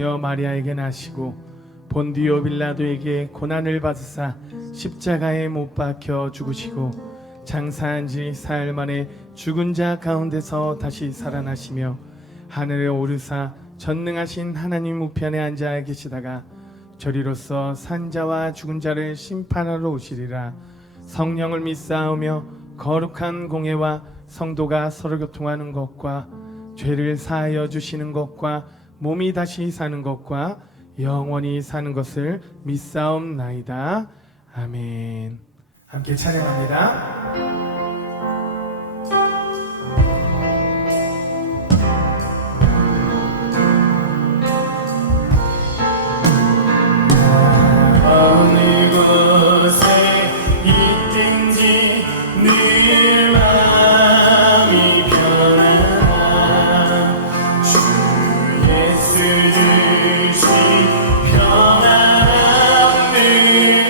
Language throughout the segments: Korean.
마리아에게 나시고 본디오 빌라도에게 고난을 받으사 십자가에 못 박혀 죽으시고 장사한 지 사흘 만에 죽은 자 가운데서 다시 살아나시며 하늘에 오르사 전능하신 하나님 우편에 앉아 계시다가 저리로서 산 자와 죽은 자를 심판하러 오시리라. 성령을 믿사오며 거룩한 공예와 성도가 서로 교통하는 것과 죄를 사하여 주시는 것과 몸이 다시 사는 것과 영원히 사는 것을 믿사옵나이다. 아멘. 함께 찬양합니다. 어느 곳에 있든지 늘 마음이 편안한 주 예수 주신 평안함을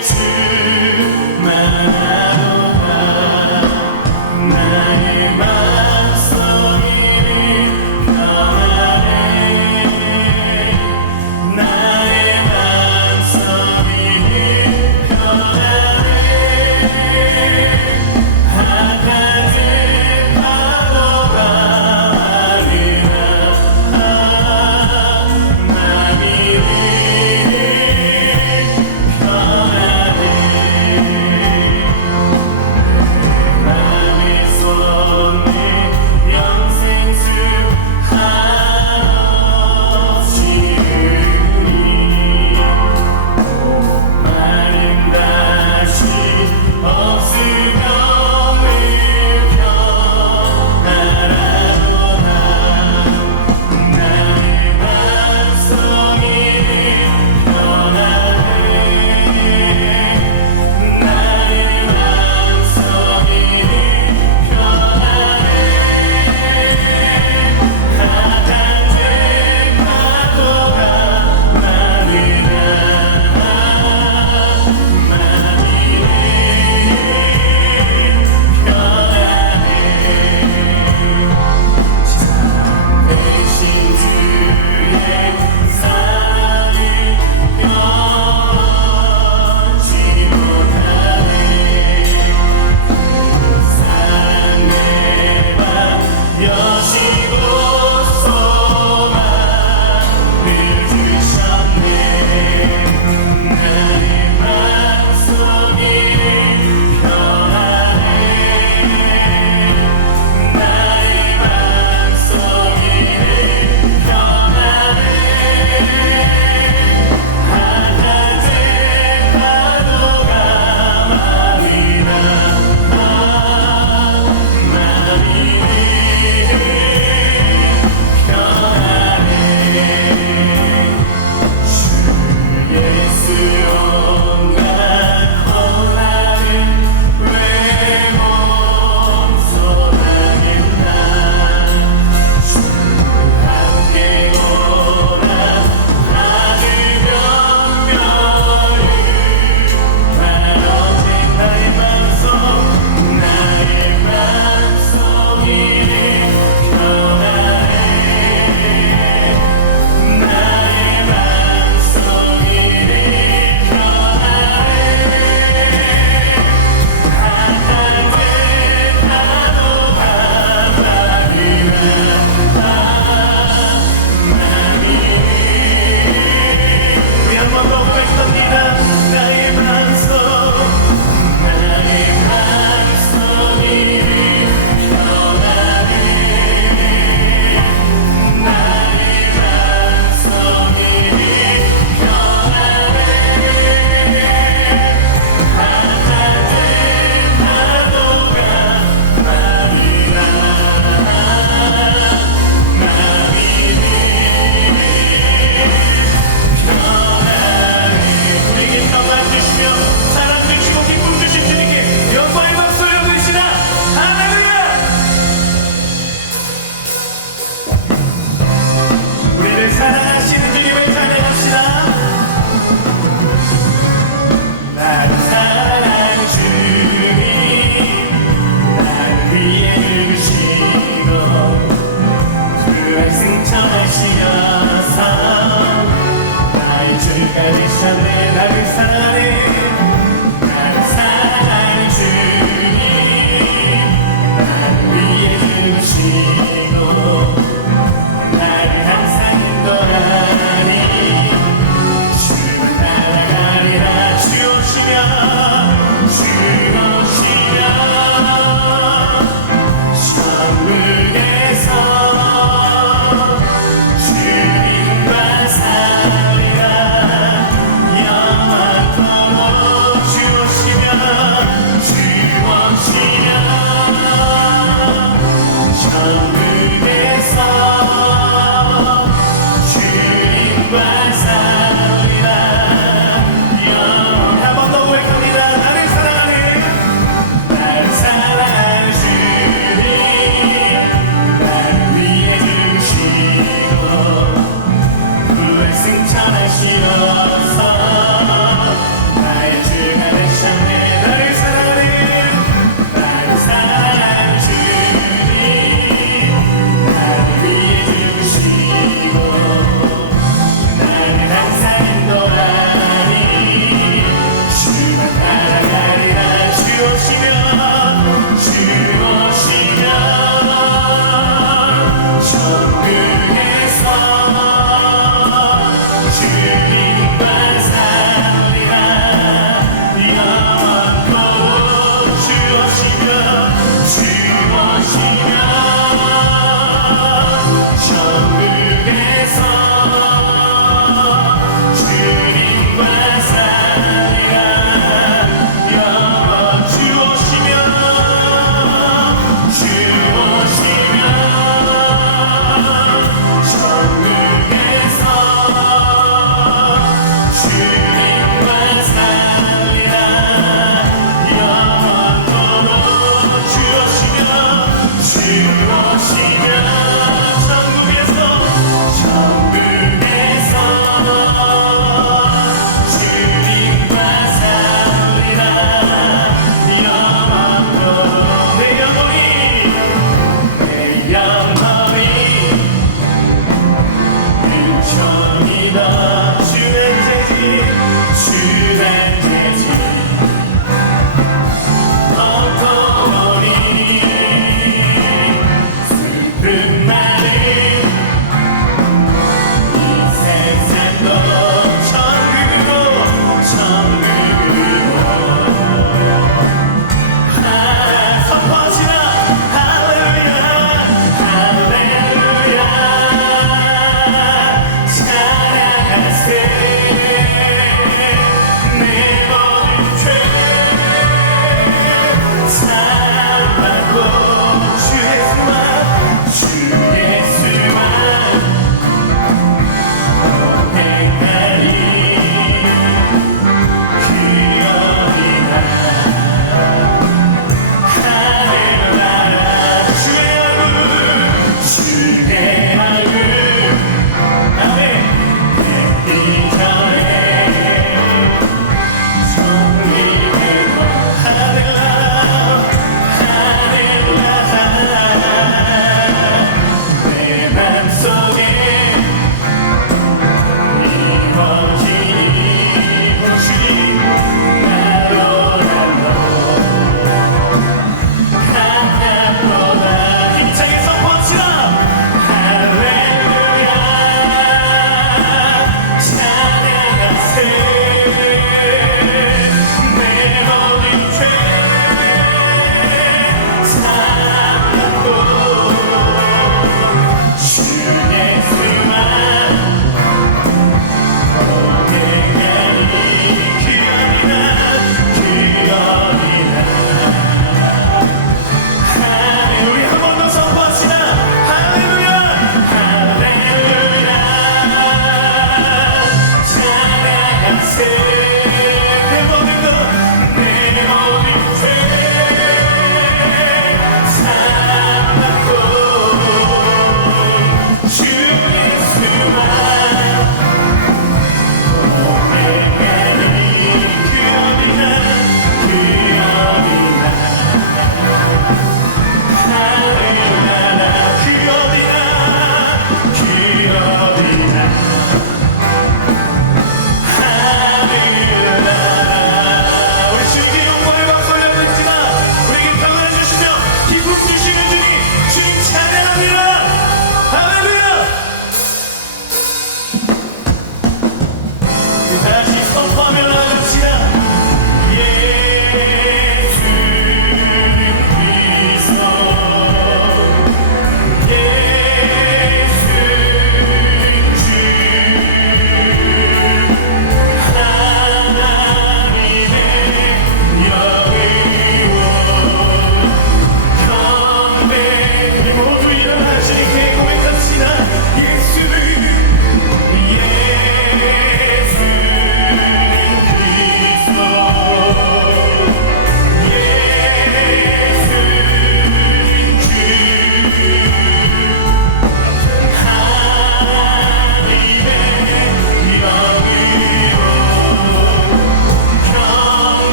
주만 하노라. 감사합니다. 한 번 더 고백합니다. 나를 사랑하는 주님, 나를 위해 주시고 구원 승천하시어서 나의 주가 되셨네. 나를 사랑하는 주님, 나를 위해 주시고 나는 항상 인도하니 주만 따라가리라. 주 오시면 천국에서 주님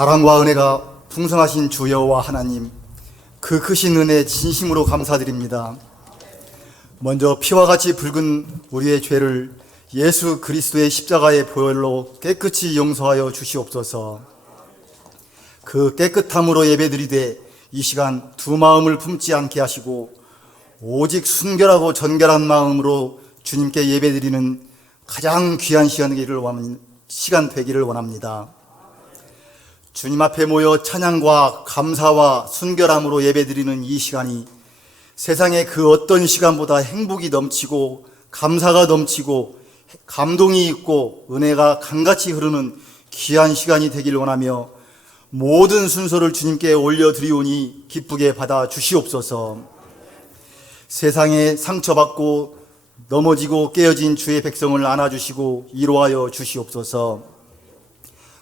사랑과 은혜가 풍성하신 주 여호와 하나님, 그 크신 은혜 진심으로 감사드립니다. 먼저 피와 같이 붉은 우리의 죄를 예수 그리스도의 십자가의 보혈로 깨끗이 용서하여 주시옵소서. 그 깨끗함으로 예배드리되 이 시간 두 마음을 품지 않게 하시고 오직 순결하고 전결한 마음으로 주님께 예배드리는 가장 귀한 시간 되기를 원합니다. 주님 앞에 모여 찬양과 감사와 순결함으로 예배드리는 이 시간이 세상의 그 어떤 시간보다 행복이 넘치고 감사가 넘치고 감동이 있고 은혜가 강같이 흐르는 귀한 시간이 되길 원하며 모든 순서를 주님께 올려드리오니 기쁘게 받아 주시옵소서. 세상에 상처받고 넘어지고 깨어진 주의 백성을 안아주시고 위로하여 주시옵소서.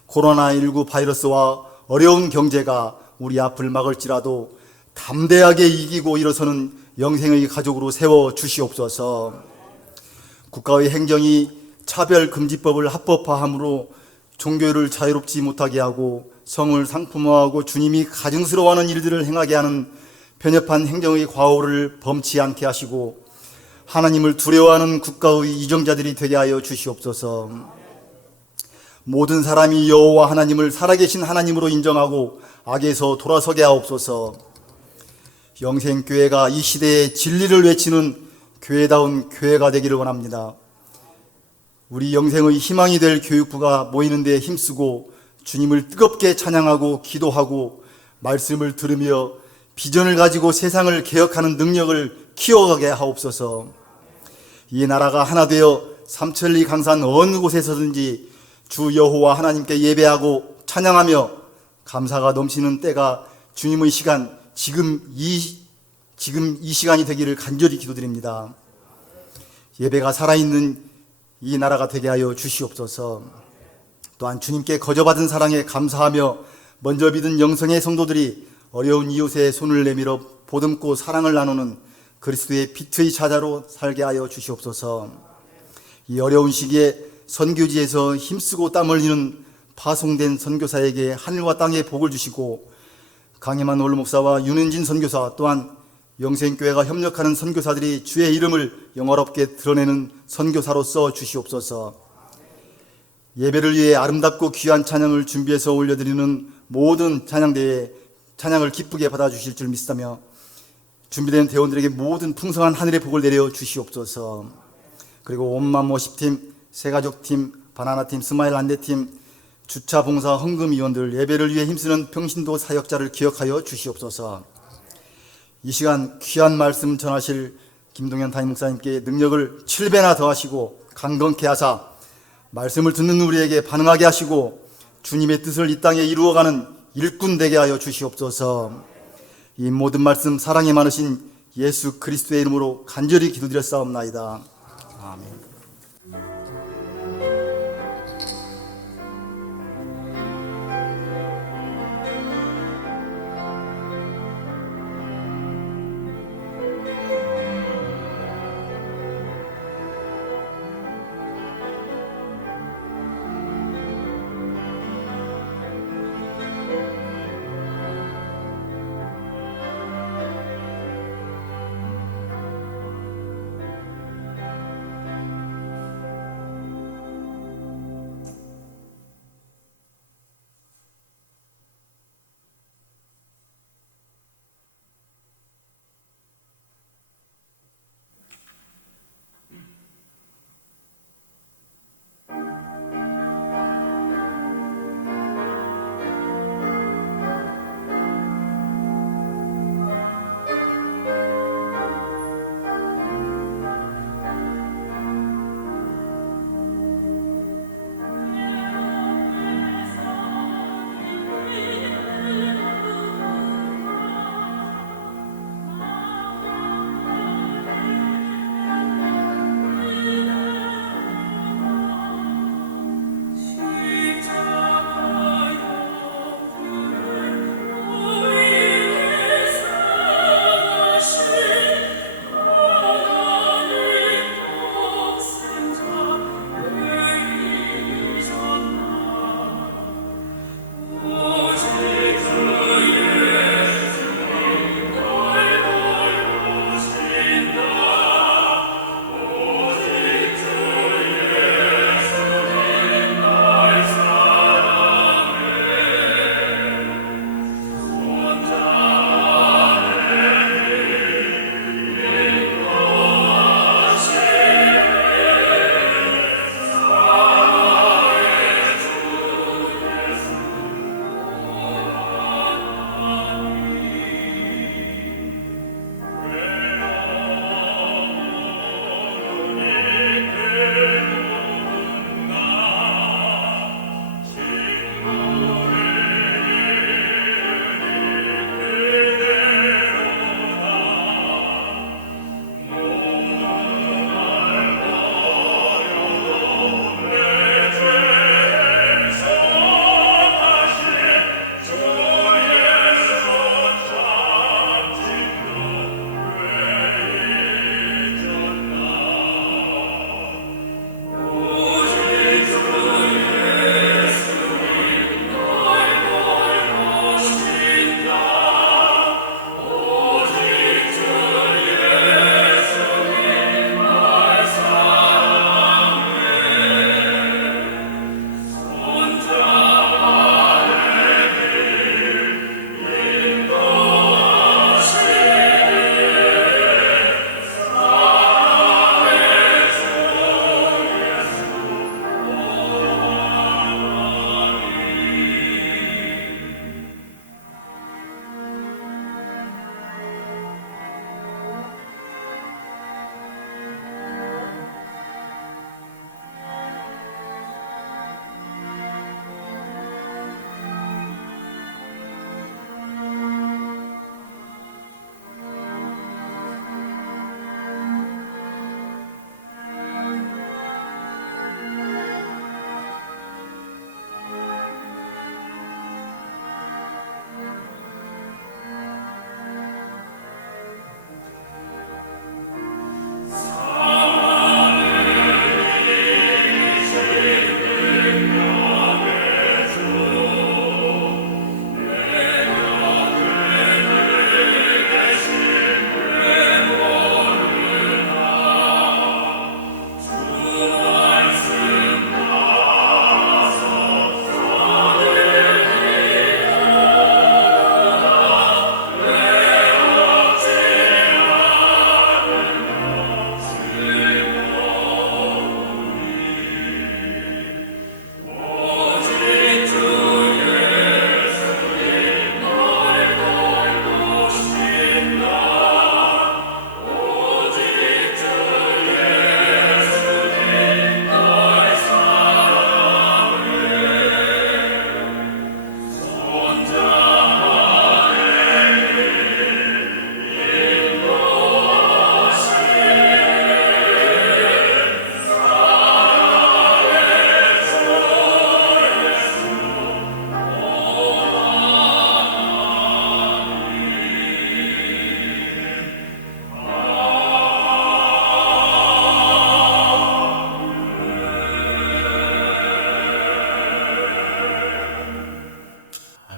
코로나19 바이러스와 어려운 경제가 우리 앞을 막을지라도 담대하게 이기고 일어서는 영생의 가족으로 세워 주시옵소서. 국가의 행정이 차별금지법을 합법화함으로 종교를 자유롭지 못하게 하고 성을 상품화하고 주님이 가증스러워하는 일들을 행하게 하는 편협한 행정의 과오를 범치 않게 하시고 하나님을 두려워하는 국가의 이정자들이 되게 하여 주시옵소서. 모든 사람이 여호와 하나님을 살아계신 하나님으로 인정하고 악에서 돌아서게 하옵소서. 영생교회가 이 시대에 진리를 외치는 교회다운 교회가 되기를 원합니다. 우리 영생의 희망이 될 교육부가 모이는 데 힘쓰고 주님을 뜨겁게 찬양하고 기도하고 말씀을 들으며 비전을 가지고 세상을 개혁하는 능력을 키워가게 하옵소서. 이 나라가 하나 되어 삼천리 강산 어느 곳에서든지 주 여호와 하나님께 예배하고 찬양하며 감사가 넘치는 때가 주님의 시간, 지금 이 시간이 되기를 간절히 기도드립니다. 예배가 살아있는 이 나라가 되게 하여 주시옵소서. 또한 주님께 거저받은 사랑에 감사하며 먼저 믿은 영성의 성도들이 어려운 이웃의 손을 내밀어 보듬고 사랑을 나누는 그리스도의 빛의 자자로 살게 하여 주시옵소서. 이 어려운 시기에 선교지에서 힘쓰고 땀 흘리는 파송된 선교사에게 하늘과 땅의 복을 주시고 강혜만 원로 목사와 윤은진 선교사 또한 영생교회가 협력하는 선교사들이 주의 이름을 영화롭게 드러내는 선교사로서 주시옵소서. 예배를 위해 아름답고 귀한 찬양을 준비해서 올려드리는 모든 찬양대회에 찬양을 기쁘게 받아주실 줄 믿사며 준비된 대원들에게 모든 풍성한 하늘의 복을 내려 주시옵소서. 그리고 온맘 워십팀, 새가족팀, 바나나팀, 스마일 안대팀, 주차 봉사 헌금위원들, 예배를 위해 힘쓰는 평신도 사역자를 기억하여 주시옵소서. 이 시간 귀한 말씀 전하실 김동현 담임 목사님께 능력을 7배나 더하시고 강건케 하사 말씀을 듣는 우리에게 반응하게 하시고 주님의 뜻을 이 땅에 이루어가는 일꾼 되게 하여 주시옵소서. 이 모든 말씀 사랑이 많으신 예수 그리스도의 이름으로 간절히 기도드렸사옵나이다. 아멘.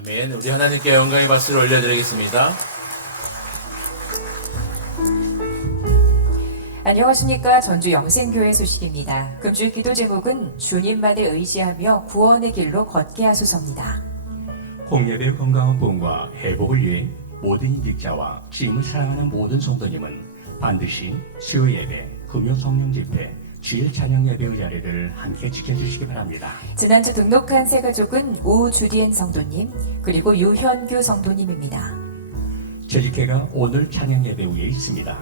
아멘. 우리 하나님께 영광의 박수를 올려드리겠습니다. 안녕하십니까. 전주 영생교회 소식입니다. 금주일 기도 제목은 주님만을 의지하며 구원의 길로 걷게 하소서입니다. 공예배 건강한 부흥과 회복을 위해 모든 인직자와 주님을 사랑하는 모든 성도님은 반드시 수요 예배, 금요 성령 집회, 주일 찬양 예배의 자리를 함께 지켜주시기 바랍니다. 지난주 등록한 세 가족은 오주디엔 성도님 그리고 유현규 성도님입니다. 재직회가 오늘 찬양 예배 후에 있습니다.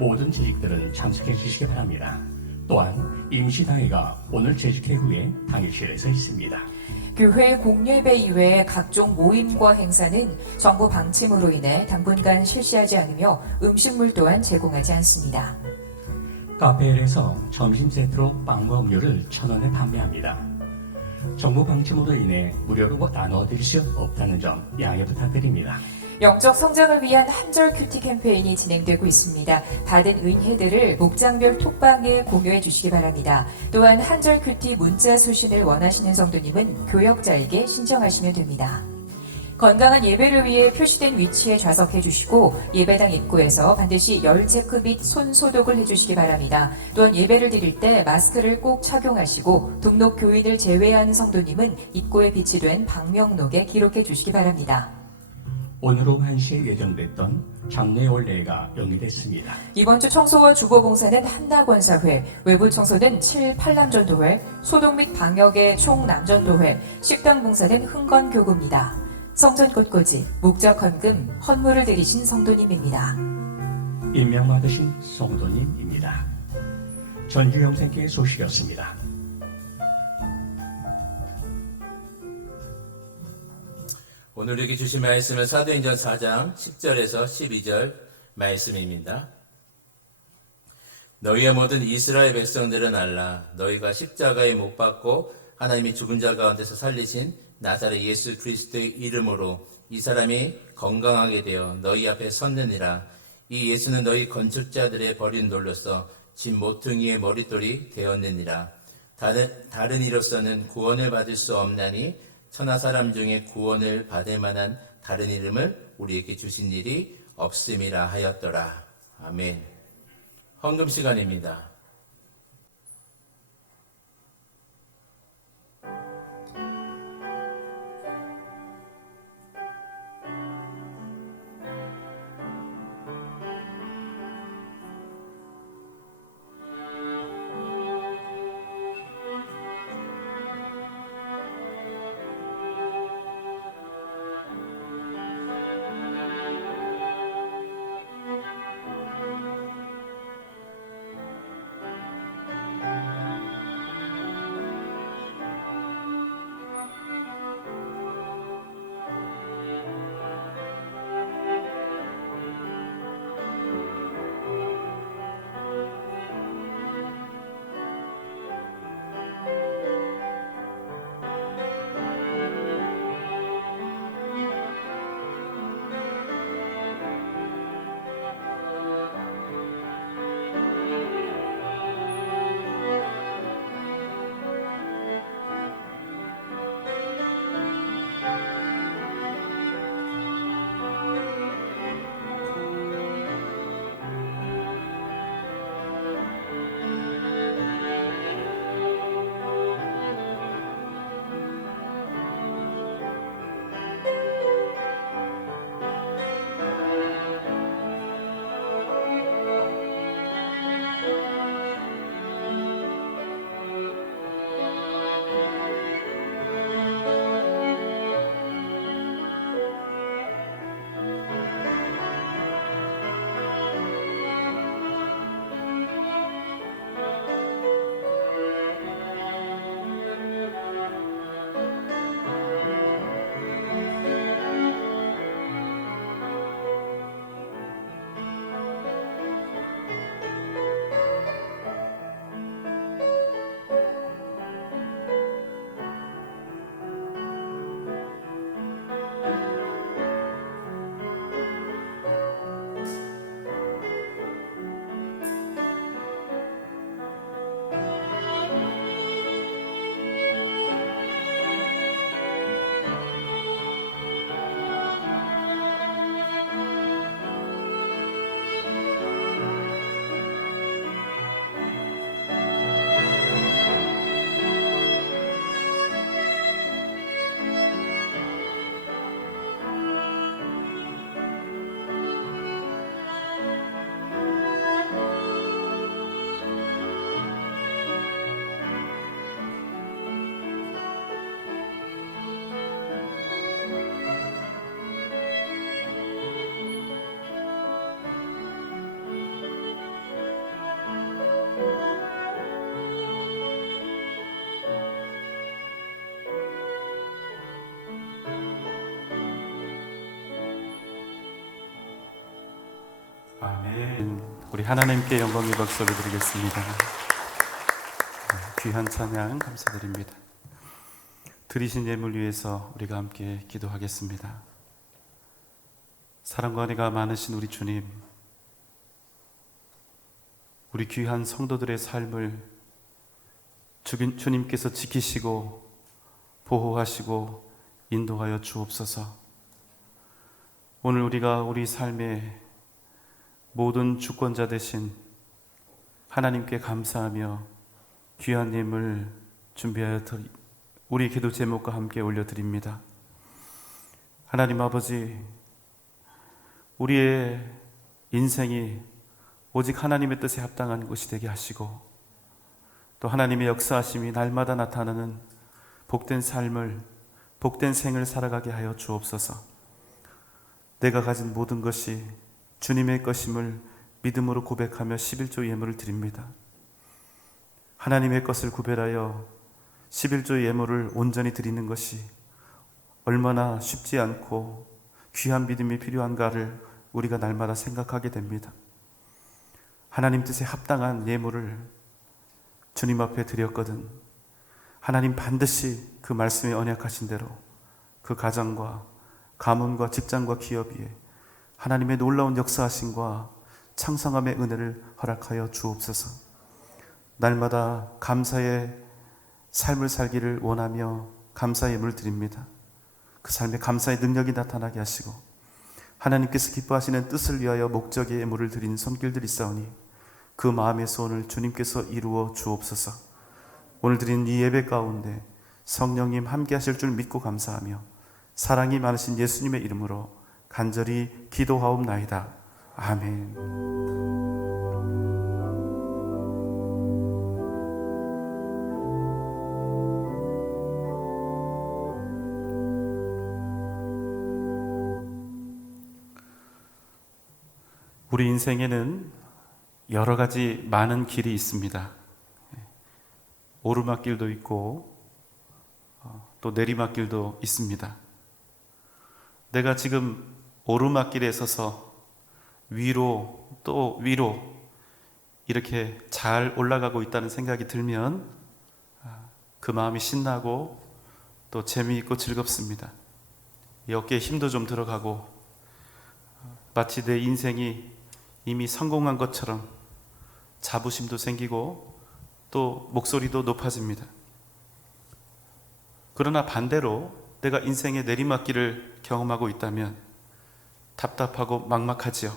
모든 재직들은 참석해 주시기 바랍니다. 또한 임시당회가 오늘 재직회 후에 당일실에서 있습니다. 교회 공예배 이외의 각종 모임과 행사는 정부 방침으로 인해 당분간 실시하지 않으며 음식물 또한 제공하지 않습니다. 카페엘에서 점심 세트로 빵과 음료를 1,000원에 판매합니다. 정부 방침으로 인해 무료로 나눠드릴 수 없다는 점 양해 부탁드립니다. 영적 성장을 위한 한절 큐티 캠페인이 진행되고 있습니다. 받은 은혜들을 목장별 톡방에 공유해 주시기 바랍니다. 또한 한절 큐티 문자 수신을 원하시는 성도님은 교역자에게 신청하시면 됩니다. 건강한 예배를 위해 표시된 위치에 좌석해 주시고 예배당 입구에서 반드시 열 체크 및 손 소독을 해주시기 바랍니다. 또한 예배를 드릴 때 마스크를 꼭 착용하시고 등록 교인을 제외한 성도님은 입구에 비치된 방명록에 기록해 주시기 바랍니다. 오늘 오후 1시에 예정됐던 장례 원례가 연기됐습니다. 이번 주 청소와 주거봉사는 한나권사회, 외부 청소는 7, 8남전도회, 소독 및 방역의 총남전도회, 식당 봉사는 흥건교구입니다. 성전 꽃꽂이, 목적 헌금, 헌물을 드리신 성도님입니다. 임명받으신 성도님입니다. 전주 영생교회 소식이었습니다. 오늘에게 주신 말씀은 사도행전 4장 10절에서 12절 말씀입니다. 너희의 모든 이스라엘 백성들은 알라. 너희가 십자가에 못 박고 하나님이 죽은 자 가운데서 살리신 나사렛 예수 그리스도의 이름으로 이 사람이 건강하게 되어 너희 앞에 섰느니라. 이 예수는 너희 건축자들의 버린 돌로서 집 모퉁이의 머릿돌이 되었느니라. 다른 이로서는 구원을 받을 수 없나니 천하 사람 중에 구원을 받을 만한 다른 이름을 우리에게 주신 일이 없음이라 하였더라. 아멘. 헌금 시간입니다. 아멘. 우리 하나님께 영광의 박수를 드리겠습니다. 귀한 찬양 감사드립니다. 드리신 예물 위해서 우리가 함께 기도하겠습니다. 사랑과 은혜가 많으신 우리 주님, 우리 귀한 성도들의 삶을 주님께서 지키시고 보호하시고 인도하여 주옵소서. 오늘 우리가 우리 삶의 모든 주권자 되신 하나님께 감사하며 귀한 예물 준비하여 우리 기도 제목과 함께 올려드립니다. 하나님 아버지, 우리의 인생이 오직 하나님의 뜻에 합당한 것이 되게 하시고, 또 하나님의 역사하심이 날마다 나타나는 복된 삶을, 복된 생을 살아가게 하여 주옵소서. 내가 가진 모든 것이 주님의 것임을 믿음으로 고백하며 11조 예물을 드립니다. 하나님의 것을 구별하여 11조 예물을 온전히 드리는 것이 얼마나 쉽지 않고 귀한 믿음이 필요한가를 우리가 날마다 생각하게 됩니다. 하나님 뜻에 합당한 예물을 주님 앞에 드렸거든 하나님 반드시 그 말씀에 언약하신 대로 그 가정과 가문과 직장과 기업 위에 하나님의 놀라운 역사하심과 창성함의 은혜를 허락하여 주옵소서. 날마다 감사의 삶을 살기를 원하며 감사의 예물을 드립니다. 그 삶에 감사의 능력이 나타나게 하시고 하나님께서 기뻐하시는 뜻을 위하여 목적의 예물을 드린 손길들이 있사오니 그 마음의 소원을 주님께서 이루어 주옵소서. 오늘 드린 이 예배 가운데 성령님 함께 하실 줄 믿고 감사하며 사랑이 많으신 예수님의 이름으로 간절히 기도하옵나이다. 아멘. 우리 인생에는 여러 가지 많은 길이 있습니다. 오르막길도 있고 또 내리막길도 있습니다. 내가 지금 오르막길에 서서 위로 또 위로 이렇게 잘 올라가고 있다는 생각이 들면 그 마음이 신나고 또 재미있고 즐겁습니다. 이 어깨에 힘도 좀 들어가고 마치 내 인생이 이미 성공한 것처럼 자부심도 생기고 또 목소리도 높아집니다. 그러나 반대로 내가 인생의 내리막길을 경험하고 있다면 답답하고 막막하지요.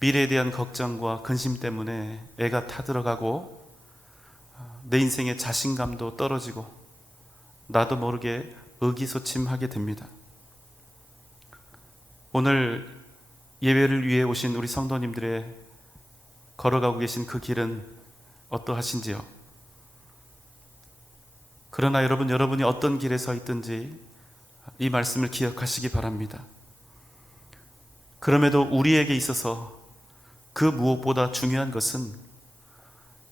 미래에 대한 걱정과 근심 때문에 애가 타들어가고 내 인생의 자신감도 떨어지고 나도 모르게 의기소침하게 됩니다. 오늘 예배를 위해 오신 우리 성도님들의 걸어가고 계신 그 길은 어떠하신지요? 그러나 여러분이 어떤 길에 서 있든지 이 말씀을 기억하시기 바랍니다. 그럼에도 우리에게 있어서 그 무엇보다 중요한 것은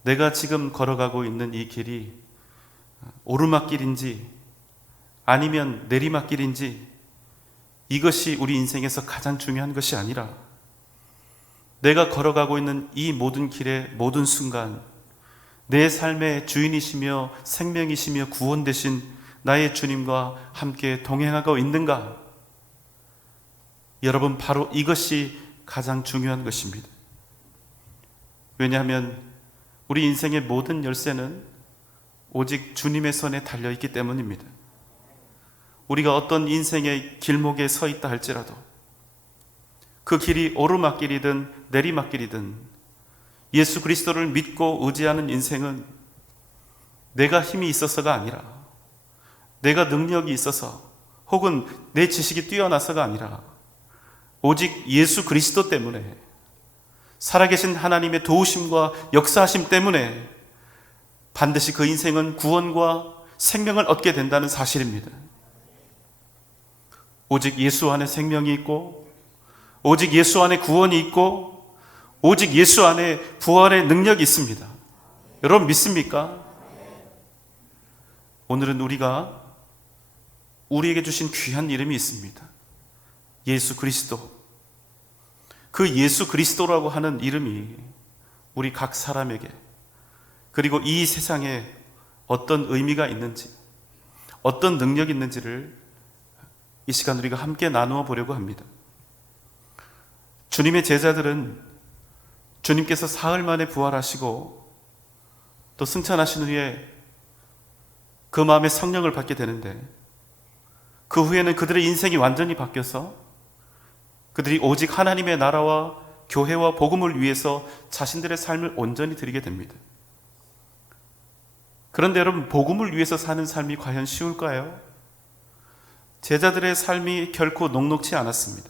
내가 지금 걸어가고 있는 이 길이 오르막길인지 아니면 내리막길인지 이것이 우리 인생에서 가장 중요한 것이 아니라 내가 걸어가고 있는 이 모든 길의 모든 순간 내 삶의 주인이시며 생명이시며 구원 되신 나의 주님과 함께 동행하고 있는가? 여러분, 바로 이것이 가장 중요한 것입니다. 왜냐하면 우리 인생의 모든 열쇠는 오직 주님의 손에 달려있기 때문입니다. 우리가 어떤 인생의 길목에 서 있다 할지라도 그 길이 오르막길이든 내리막길이든 예수 그리스도를 믿고 의지하는 인생은 내가 힘이 있어서가 아니라 내가 능력이 있어서 혹은 내 지식이 뛰어나서가 아니라 오직 예수 그리스도 때문에 살아계신 하나님의 도우심과 역사하심 때문에 반드시 그 인생은 구원과 생명을 얻게 된다는 사실입니다. 오직 예수 안에 생명이 있고 오직 예수 안에 구원이 있고 오직 예수 안에 부활의 능력이 있습니다. 여러분 믿습니까? 오늘은 우리에게 주신 귀한 이름이 있습니다. 예수 그리스도. 그 예수 그리스도라고 하는 이름이 우리 각 사람에게, 그리고 이 세상에 어떤 의미가 있는지, 어떤 능력이 있는지를 이 시간 우리가 함께 나누어 보려고 합니다. 주님의 제자들은 주님께서 사흘 만에 부활하시고 또 승천하신 후에 그 마음에 성령을 받게 되는데, 그 후에는 그들의 인생이 완전히 바뀌어서 그들이 오직 하나님의 나라와 교회와 복음을 위해서 자신들의 삶을 온전히 드리게 됩니다. 그런데 여러분, 복음을 위해서 사는 삶이 과연 쉬울까요? 제자들의 삶이 결코 녹록지 않았습니다.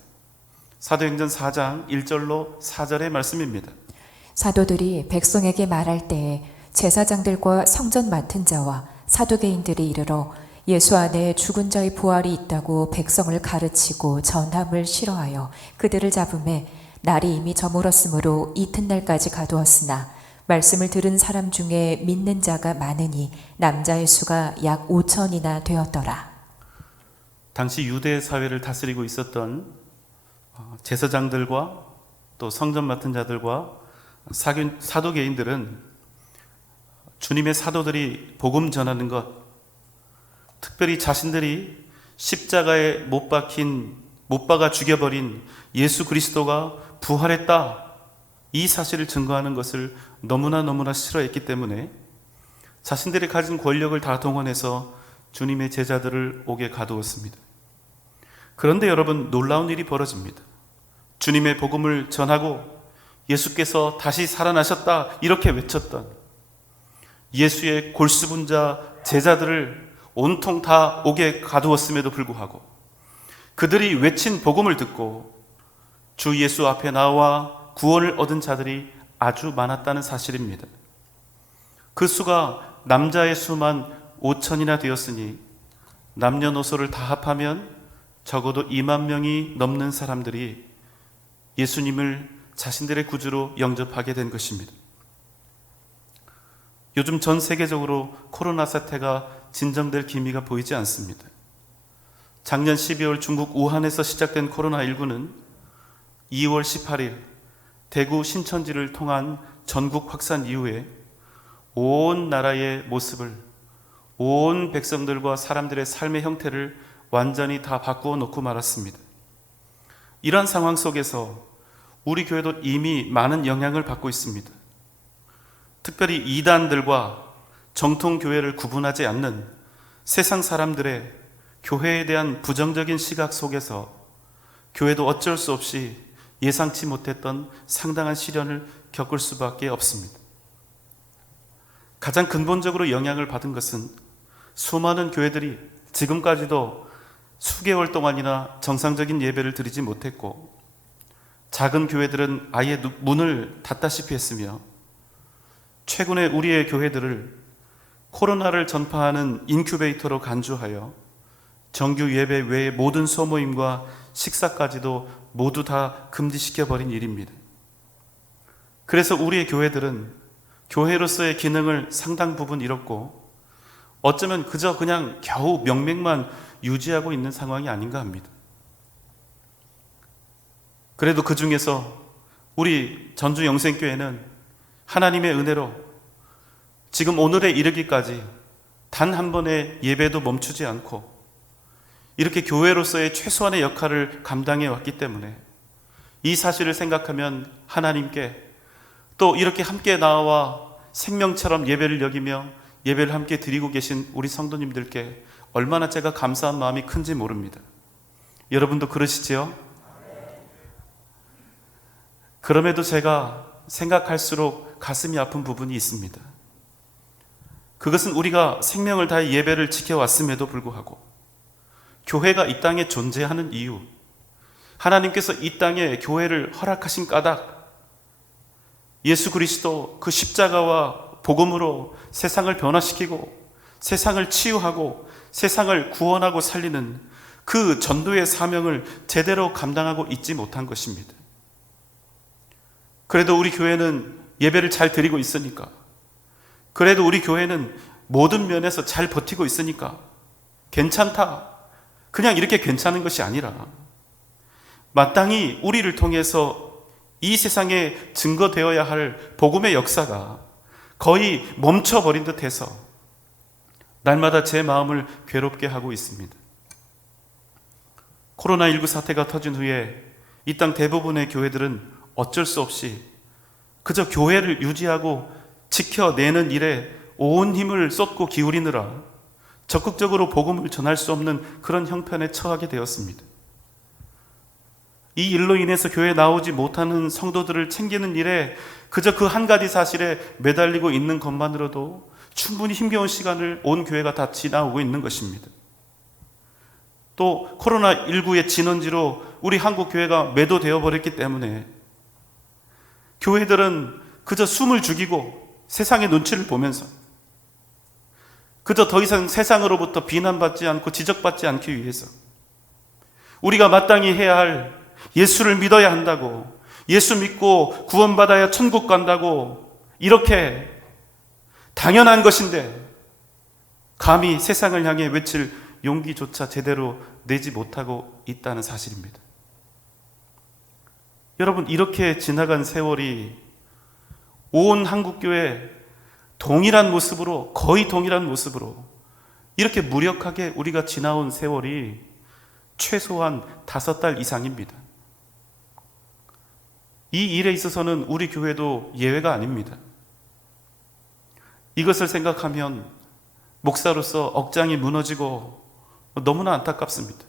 사도행전 4장 1절로 4절의 말씀입니다. 사도들이 백성에게 말할 때에 제사장들과 성전 맡은 자와 사두개인들이 이르러 예수 안에 죽은 자의 부활이 있다고 백성을 가르치고 전함을 싫어하여 그들을 잡음에 날이 이미 저물었으므로 이튿날까지 가두었으나 말씀을 들은 사람 중에 믿는 자가 많으니 남자의 수가 약 5천이나 되었더라. 당시 유대 사회를 다스리고 있었던 제사장들과 또 성전 맡은 자들과 사도개인들은 주님의 사도들이 복음 전하는 것, 특별히 자신들이 십자가에 못 박아 죽여버린 예수 그리스도가 부활했다, 이 사실을 증거하는 것을 너무나 싫어했기 때문에 자신들이 가진 권력을 다 동원해서 주님의 제자들을 옥에 가두었습니다. 그런데 여러분, 놀라운 일이 벌어집니다. 주님의 복음을 전하고 예수께서 다시 살아나셨다 이렇게 외쳤던 예수의 골수분자 제자들을 온통 다 옥에 가두었음에도 불구하고 그들이 외친 복음을 듣고 주 예수 앞에 나와 구원을 얻은 자들이 아주 많았다는 사실입니다. 그 수가 남자의 수만 5천이나 되었으니 남녀노소를 다 합하면 적어도 2만 명이 넘는 사람들이 예수님을 자신들의 구주로 영접하게 된 것입니다. 요즘 전 세계적으로 코로나 사태가 진정될 기미가 보이지 않습니다. 작년 12월 중국 우한에서 시작된 코로나19는 2월 18일 대구 신천지를 통한 전국 확산 이후에 온 나라의 모습을, 온 백성들과 사람들의 삶의 형태를 완전히 다 바꾸어 놓고 말았습니다. 이런 상황 속에서 우리 교회도 이미 많은 영향을 받고 있습니다. 특별히 이단들과 정통교회를 구분하지 않는 세상 사람들의 교회에 대한 부정적인 시각 속에서 교회도 어쩔 수 없이 예상치 못했던 상당한 시련을 겪을 수밖에 없습니다. 가장 근본적으로 영향을 받은 것은 수많은 교회들이 지금까지도 수개월 동안이나 정상적인 예배를 드리지 못했고, 작은 교회들은 아예 문을 닫다시피 했으며, 최근에 우리의 교회들을 코로나를 전파하는 인큐베이터로 간주하여 정규 예배 외의 모든 소모임과 식사까지도 모두 다 금지시켜버린 일입니다. 그래서 우리의 교회들은 교회로서의 기능을 상당 부분 잃었고, 어쩌면 그냥 겨우 명맥만 유지하고 있는 상황이 아닌가 합니다. 그래도 그 중에서 우리 전주 영생교회는 하나님의 은혜로 지금 오늘에 이르기까지 단 한 번의 예배도 멈추지 않고 이렇게 교회로서의 최소한의 역할을 감당해 왔기 때문에 이 사실을 생각하면 하나님께, 또 이렇게 함께 나와 생명처럼 예배를 여기며 예배를 함께 드리고 계신 우리 성도님들께 얼마나 제가 감사한 마음이 큰지 모릅니다. 여러분도 그러시지요? 그럼에도 제가 생각할수록 가슴이 아픈 부분이 있습니다. 그것은 우리가 생명을 다해 예배를 지켜왔음에도 불구하고 교회가 이 땅에 존재하는 이유, 하나님께서 이 땅에 교회를 허락하신 까닭, 예수 그리스도 그 십자가와 복음으로 세상을 변화시키고 세상을 치유하고 세상을 구원하고 살리는 그 전도의 사명을 제대로 감당하고 있지 못한 것입니다. 그래도 우리 교회는 예배를 잘 드리고 있으니까, 그래도 우리 교회는 모든 면에서 잘 버티고 있으니까 괜찮다, 그냥 이렇게 괜찮은 것이 아니라 마땅히 우리를 통해서 이 세상에 증거되어야 할 복음의 역사가 거의 멈춰버린 듯해서 날마다 제 마음을 괴롭게 하고 있습니다. 코로나19 사태가 터진 후에 이 땅 대부분의 교회들은 어쩔 수 없이 그저 교회를 유지하고 지켜내는 일에 온 힘을 쏟고 기울이느라 적극적으로 복음을 전할 수 없는 그런 형편에 처하게 되었습니다. 이 일로 인해서 교회에 나오지 못하는 성도들을 챙기는 일에 그저 그 한 가지 사실에 매달리고 있는 것만으로도 충분히 힘겨운 시간을 온 교회가 다 지나오고 있는 것입니다. 또 코로나19의 진원지로 우리 한국 교회가 매도되어 버렸기 때문에 교회들은 그저 숨을 죽이고 세상의 눈치를 보면서 그저 더 이상 세상으로부터 비난받지 않고 지적받지 않기 위해서 우리가 마땅히 해야 할 예수를 믿어야 한다고, 예수 믿고 구원받아야 천국 간다고, 이렇게 당연한 것인데 감히 세상을 향해 외칠 용기조차 제대로 내지 못하고 있다는 사실입니다. 여러분, 이렇게 지나간 세월이 온 한국교회 동일한 모습으로, 거의 동일한 모습으로 이렇게 무력하게 우리가 지나온 세월이 최소한 5달 이상입니다. 이 일에 있어서는 우리 교회도 예외가 아닙니다. 이것을 생각하면 목사로서 억장이 무너지고 너무나 안타깝습니다.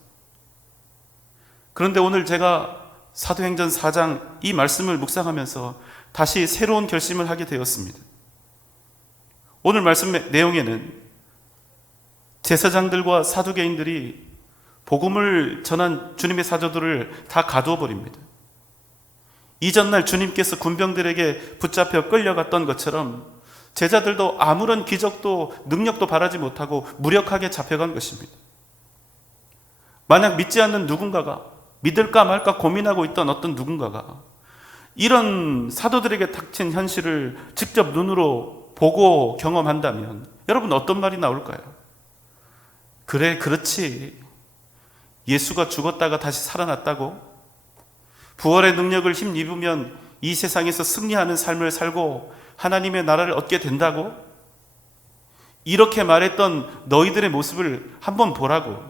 그런데 오늘 제가 사도행전 4장 이 말씀을 묵상하면서 다시 새로운 결심을 하게 되었습니다. 오늘 말씀의 내용에는 제사장들과 사두개인들이 복음을 전한 주님의 사도들을 다 가두어 버립니다. 이전날 주님께서 군병들에게 붙잡혀 끌려갔던 것처럼 제자들도 아무런 기적도 능력도 바라지 못하고 무력하게 잡혀간 것입니다. 만약 믿지 않는 누군가가, 믿을까 말까 고민하고 있던 어떤 누군가가 이런 사도들에게 닥친 현실을 직접 눈으로 보고 경험한다면 여러분 어떤 말이 나올까요? 그래, 그렇지. 예수가 죽었다가 다시 살아났다고? 부활의 능력을 힘입으면 이 세상에서 승리하는 삶을 살고 하나님의 나라를 얻게 된다고? 이렇게 말했던 너희들의 모습을 한번 보라고.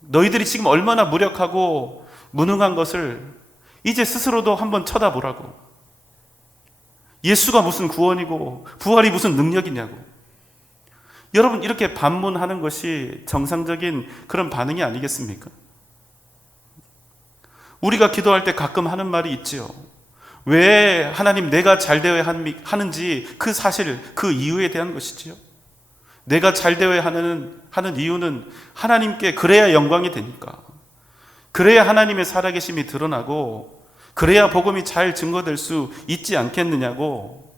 너희들이 지금 얼마나 무력하고 무능한 것을 이제 스스로도 한번 쳐다보라고. 예수가 무슨 구원이고 부활이 무슨 능력이냐고. 여러분, 이렇게 반문하는 것이 정상적인 그런 반응이 아니겠습니까? 우리가 기도할 때 가끔 하는 말이 있지요. 왜 하나님 내가 잘 되어야 하는지 그 사실, 그 이유에 대한 것이지요. 내가 잘 되어야 하는 이유는 하나님께 그래야 영광이 되니까, 그래야 하나님의 살아계심이 드러나고, 그래야 복음이 잘 증거될 수 있지 않겠느냐고.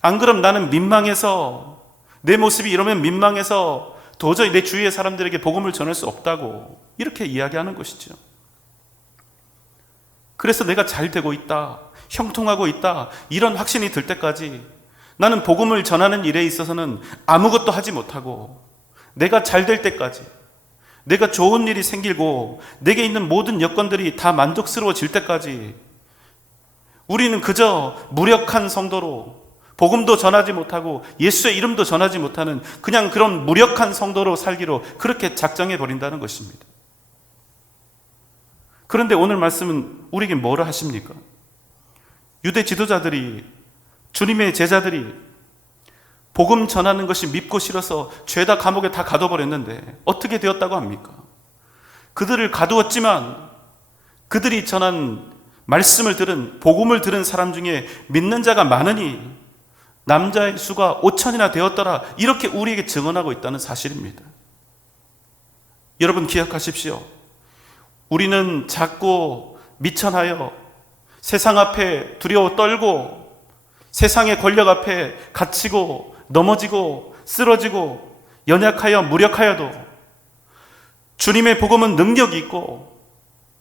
안 그럼 나는 민망해서, 내 모습이 이러면 민망해서 도저히 내 주위의 사람들에게 복음을 전할 수 없다고 이렇게 이야기하는 것이죠. 그래서 내가 잘 되고 있다, 형통하고 있다, 이런 확신이 들 때까지 나는 복음을 전하는 일에 있어서는 아무것도 하지 못하고, 내가 잘 될 때까지, 내가 좋은 일이 생기고 내게 있는 모든 여건들이 다 만족스러워질 때까지 우리는 그저 무력한 성도로, 복음도 전하지 못하고 예수의 이름도 전하지 못하는 그냥 그런 무력한 성도로 살기로 그렇게 작정해 버린다는 것입니다. 그런데 오늘 말씀은 우리에게 뭐라 하십니까? 유대 지도자들이, 주님의 제자들이 복음 전하는 것이 밉고 싫어서 죄다 감옥에 다 가둬버렸는데 어떻게 되었다고 합니까? 그들을 가두었지만 그들이 전한 말씀을 들은, 복음을 들은 사람 중에 믿는 자가 많으니 남자의 수가 5천이나 되었더라, 이렇게 우리에게 증언하고 있다는 사실입니다. 여러분 기억하십시오. 우리는 작고 미천하여 세상 앞에 두려워 떨고 세상의 권력 앞에 갇히고 넘어지고 쓰러지고 연약하여 무력하여도 주님의 복음은 능력이 있고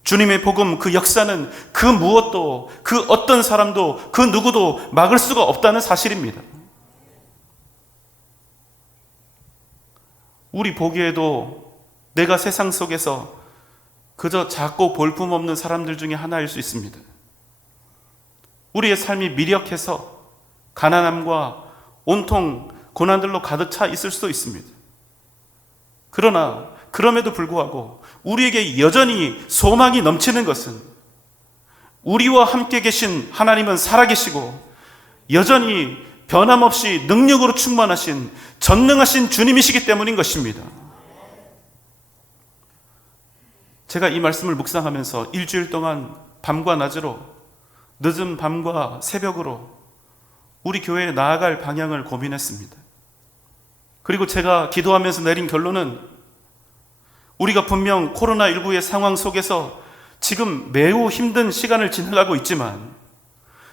주님의 복음, 그 역사는 그 무엇도, 그 어떤 사람도, 그 누구도 막을 수가 없다는 사실입니다. 우리 보기에도 내가 세상 속에서 그저 작고 볼품없는 사람들 중에 하나일 수 있습니다. 우리의 삶이 미력해서 가난함과 온통 고난들로 가득 차 있을 수도 있습니다. 그러나 그럼에도 불구하고 우리에게 여전히 소망이 넘치는 것은 우리와 함께 계신 하나님은 살아계시고 여전히 변함없이 능력으로 충만하신 전능하신 주님이시기 때문인 것입니다. 제가 이 말씀을 묵상하면서 일주일 동안 밤과 낮으로 늦은 밤과 새벽으로 우리 교회에 나아갈 방향을 고민했습니다. 그리고 제가 기도하면서 내린 결론은 우리가 분명 코로나19의 상황 속에서 지금 매우 힘든 시간을 지나가고 있지만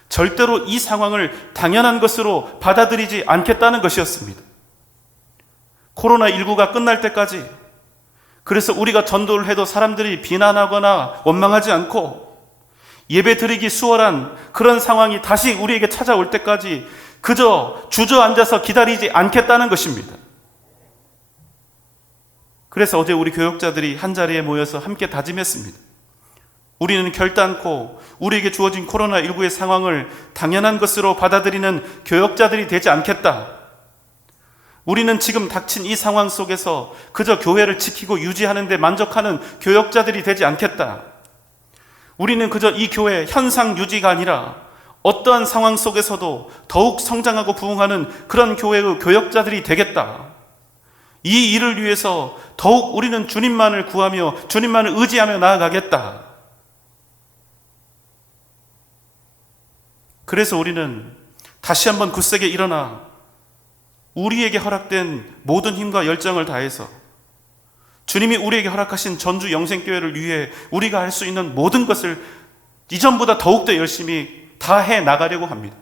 절대로 이 상황을 당연한 것으로 받아들이지 않겠다는 것이었습니다. 코로나19가 끝날 때까지 그래서 우리가 전도를 해도 사람들이 비난하거나 원망하지 않고 예배 드리기 수월한 그런 상황이 다시 우리에게 찾아올 때까지 그저 주저앉아서 기다리지 않겠다는 것입니다. 그래서 어제 우리 교역자들이 한자리에 모여서 함께 다짐했습니다. 우리는 결단코 우리에게 주어진 코로나19의 상황을 당연한 것으로 받아들이는 교역자들이 되지 않겠다. 우리는 지금 닥친 이 상황 속에서 그저 교회를 지키고 유지하는 데 만족하는 교역자들이 되지 않겠다. 우리는 그저 이 교회 현상 유지가 아니라 어떠한 상황 속에서도 더욱 성장하고 부흥하는 그런 교회의 교역자들이 되겠다. 이 일을 위해서 더욱 우리는 주님만을 구하며 주님만을 의지하며 나아가겠다. 그래서 우리는 다시 한번 굳세게 일어나 우리에게 허락된 모든 힘과 열정을 다해서 주님이 우리에게 허락하신 전주 영생교회를 위해 우리가 할 수 있는 모든 것을 이전보다 더욱더 열심히 다 해 나가려고 합니다.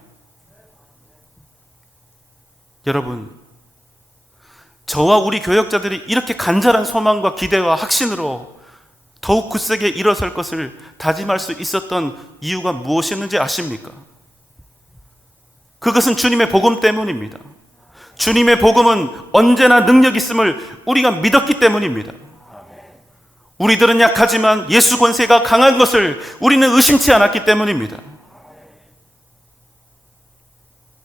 여러분, 저와 우리 교역자들이 이렇게 간절한 소망과 기대와 확신으로 더욱 굳세게 일어설 것을 다짐할 수 있었던 이유가 무엇이었는지 아십니까? 그것은 주님의 복음 때문입니다. 주님의 복음은 언제나 능력 있음을 우리가 믿었기 때문입니다. 우리들은 약하지만 예수 권세가 강한 것을 우리는 의심치 않았기 때문입니다.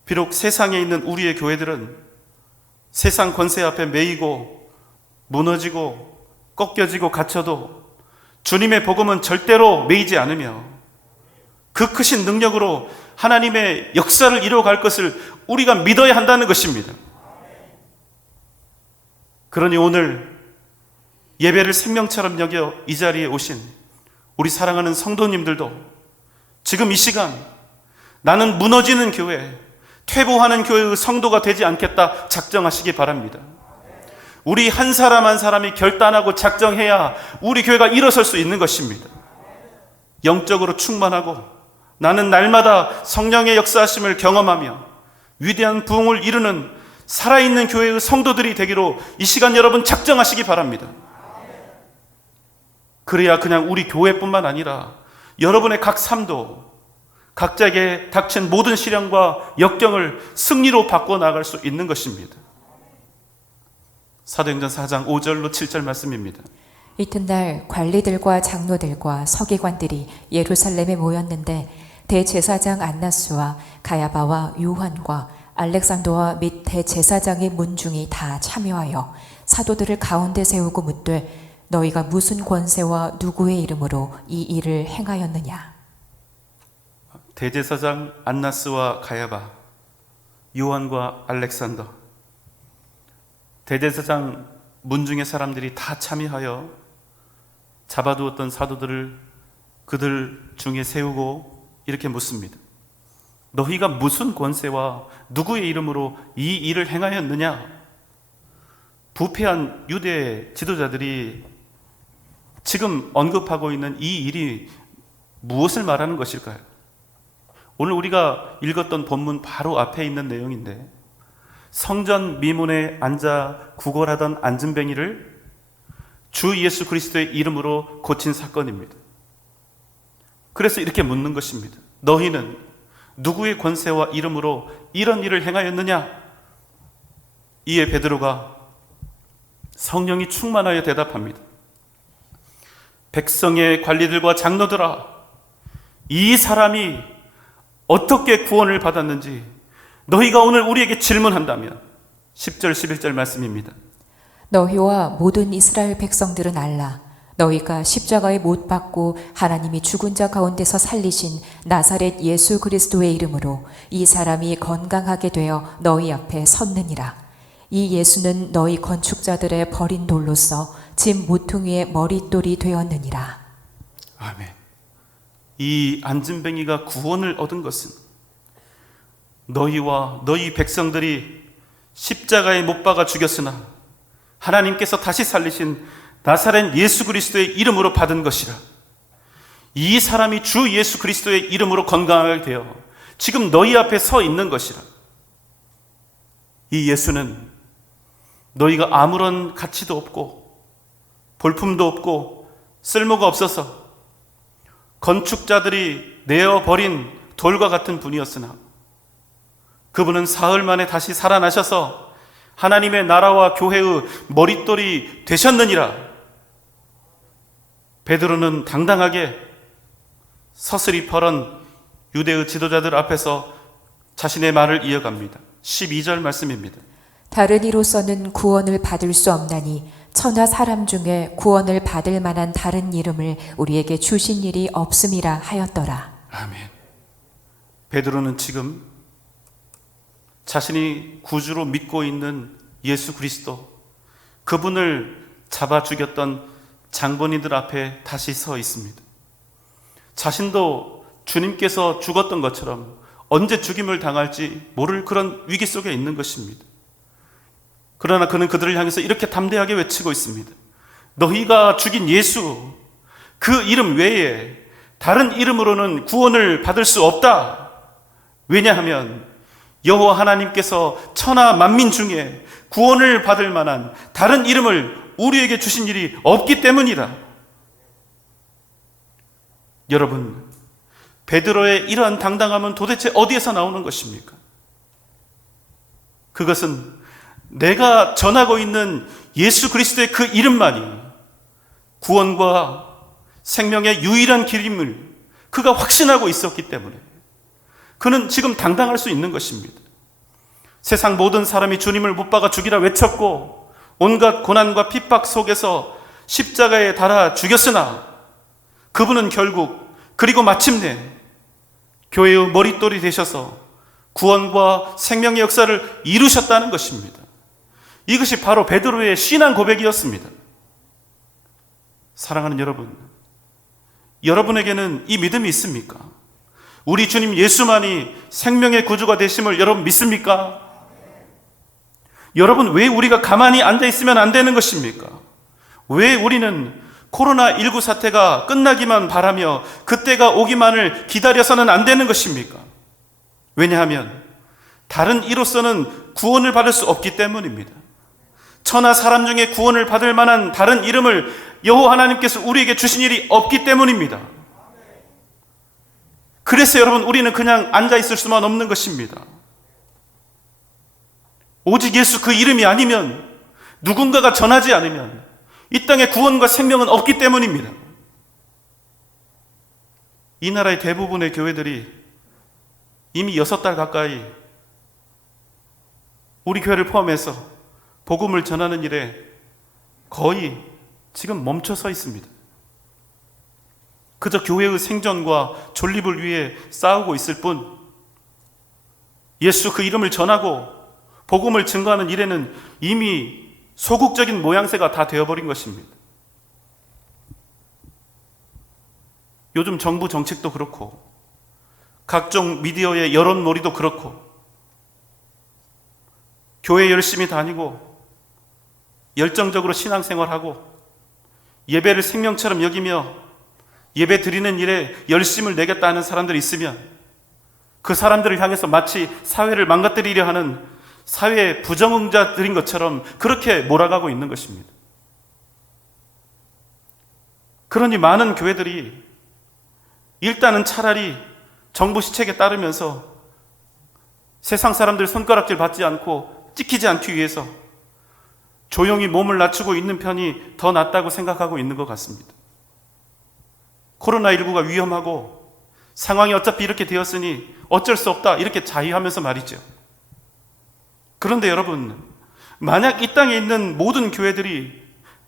비록 세상에 있는 우리의 교회들은 세상 권세 앞에 매이고 무너지고 꺾여지고 갇혀도 주님의 복음은 절대로 매이지 않으며 그 크신 능력으로 하나님의 역사를 이루어갈 것을 우리가 믿어야 한다는 것입니다. 그러니 오늘 예배를 생명처럼 여겨 이 자리에 오신 우리 사랑하는 성도님들도 지금 이 시간 나는 무너지는 교회, 퇴보하는 교회의 성도가 되지 않겠다 작정하시기 바랍니다. 우리 한 사람 한 사람이 결단하고 작정해야 우리 교회가 일어설 수 있는 것입니다. 영적으로 충만하고 나는 날마다 성령의 역사하심을 경험하며 위대한 부흥을 이루는 살아있는 교회의 성도들이 되기로 이 시간 여러분 작정하시기 바랍니다. 그래야 그냥 우리 교회뿐만 아니라 여러분의 각 삶도 각자에게 닥친 모든 시련과 역경을 승리로 바꿔나갈 수 있는 것입니다. 사도행전 4장 5절로 7절 말씀입니다. 이튿날 관리들과 장로들과 서기관들이 예루살렘에 모였는데 대제사장 안나스와 가야바와 요한과 알렉산더와 및 대제사장의 문중이 다 참여하여 사도들을 가운데 세우고 묻되 너희가 무슨 권세와 누구의 이름으로 이 일을 행하였느냐. 대제사장 안나스와 가야바, 요한과 알렉산더, 대제사장 문중의 사람들이 다 참여하여 잡아두었던 사도들을 그들 중에 세우고 이렇게 묻습니다. 너희가 무슨 권세와 누구의 이름으로 이 일을 행하였느냐? 부패한 유대 지도자들이 지금 언급하고 있는 이 일이 무엇을 말하는 것일까요? 오늘 우리가 읽었던 본문 바로 앞에 있는 내용인데 성전 미문에 앉아 구걸하던 안진뱅이를 주 예수 그리스도의 이름으로 고친 사건입니다. 그래서 이렇게 묻는 것입니다. 너희는 누구의 권세와 이름으로 이런 일을 행하였느냐? 이에 베드로가 성령이 충만하여 대답합니다. 백성의 관리들과 장로들아, 이 사람이 어떻게 구원을 받았는지 너희가 오늘 우리에게 질문한다면 10절 11절 말씀입니다. 너희와 모든 이스라엘 백성들은 알라. 너희가 십자가에 못 박고 하나님이 죽은 자 가운데서 살리신 나사렛 예수 그리스도의 이름으로 이 사람이 건강하게 되어 너희 앞에 섰느니라. 이 예수는 너희 건축자들의 버린 돌로서 집 모퉁이의 머릿돌이 되었느니라. 아멘. 이 안진뱅이가 구원을 얻은 것은 너희와 너희 백성들이 십자가에 못 박아 죽였으나 하나님께서 다시 살리신 나사렛 예수 그리스도의 이름으로 받은 것이라. 이 사람이 주 예수 그리스도의 이름으로 건강하게 되어 지금 너희 앞에 서 있는 것이라. 이 예수는 너희가 아무런 가치도 없고 볼품도 없고 쓸모가 없어서 건축자들이 내어버린 돌과 같은 분이었으나 그분은 사흘 만에 다시 살아나셔서 하나님의 나라와 교회의 머릿돌이 되셨느니라. 베드로는 당당하게 서슬이 펄은 유대의 지도자들 앞에서 자신의 말을 이어갑니다. 12절 말씀입니다. 다른 이로서는 구원을 받을 수 없나니 천하 사람 중에 구원을 받을 만한 다른 이름을 우리에게 주신 일이 없음이라 하였더라. 아멘. 베드로는 지금 자신이 구주로 믿고 있는 예수 그리스도, 그분을 잡아 죽였던 장본인들 앞에 다시 서 있습니다. 자신도 주님께서 죽었던 것처럼 언제 죽임을 당할지 모를 그런 위기 속에 있는 것입니다. 그러나 그는 그들을 향해서 이렇게 담대하게 외치고 있습니다. 너희가 죽인 예수, 그 이름 외에 다른 이름으로는 구원을 받을 수 없다. 왜냐하면 여호와 하나님께서 천하 만민 중에 구원을 받을 만한 다른 이름을 우리에게 주신 일이 없기 때문이다. 여러분, 베드로의 이러한 당당함은 도대체 어디에서 나오는 것입니까? 그것은 내가 전하고 있는 예수 그리스도의 그 이름만이 구원과 생명의 유일한 길임을 그가 확신하고 있었기 때문에 그는 지금 당당할 수 있는 것입니다. 세상 모든 사람이 주님을 못 박아 죽이라 외쳤고 온갖 고난과 핍박 속에서 십자가에 달아 죽였으나 그분은 결국 그리고 마침내 교회의 머릿돌이 되셔서 구원과 생명의 역사를 이루셨다는 것입니다. 이것이 바로 베드로의 신앙 고백이었습니다. 사랑하는 여러분, 여러분에게는 이 믿음이 있습니까? 우리 주님 예수만이 생명의 구주가 되심을 여러분 믿습니까? 여러분, 왜 우리가 가만히 앉아 있으면 안 되는 것입니까? 왜 우리는 코로나19 사태가 끝나기만 바라며 그때가 오기만을 기다려서는 안 되는 것입니까? 왜냐하면 다른 이로서는 구원을 받을 수 없기 때문입니다. 천하 사람 중에 구원을 받을 만한 다른 이름을 여호와 하나님께서 우리에게 주신 일이 없기 때문입니다. 그래서 여러분, 우리는 그냥 앉아 있을 수만 없는 것입니다. 오직 예수 그 이름이 아니면, 누군가가 전하지 않으면 이 땅에 구원과 생명은 없기 때문입니다. 이 나라의 대부분의 교회들이 이미 6달 가까이 우리 교회를 포함해서 복음을 전하는 일에 거의 지금 멈춰서 있습니다. 그저 교회의 생존과 존립을 위해 싸우고 있을 뿐, 예수 그 이름을 전하고 복음을 증거하는 일에는 이미 소극적인 모양새가 다 되어버린 것입니다. 요즘 정부 정책도 그렇고 각종 미디어의 여론몰이도 그렇고 교회 열심히 다니고 열정적으로 신앙생활하고 예배를 생명처럼 여기며 예배 드리는 일에 열심을 내겠다 하는 사람들이 있으면 그 사람들을 향해서 마치 사회를 망가뜨리려 하는 사회의 부정응자들인 것처럼 그렇게 몰아가고 있는 것입니다. 그러니 많은 교회들이 일단은 차라리 정부 시책에 따르면서 세상 사람들 손가락질 받지 않고 찍히지 않기 위해서 조용히 몸을 낮추고 있는 편이 더 낫다고 생각하고 있는 것 같습니다. 코로나19가 위험하고 상황이 어차피 이렇게 되었으니 어쩔 수 없다 이렇게 자유하면서 말이죠. 그런데 여러분, 만약 이 땅에 있는 모든 교회들이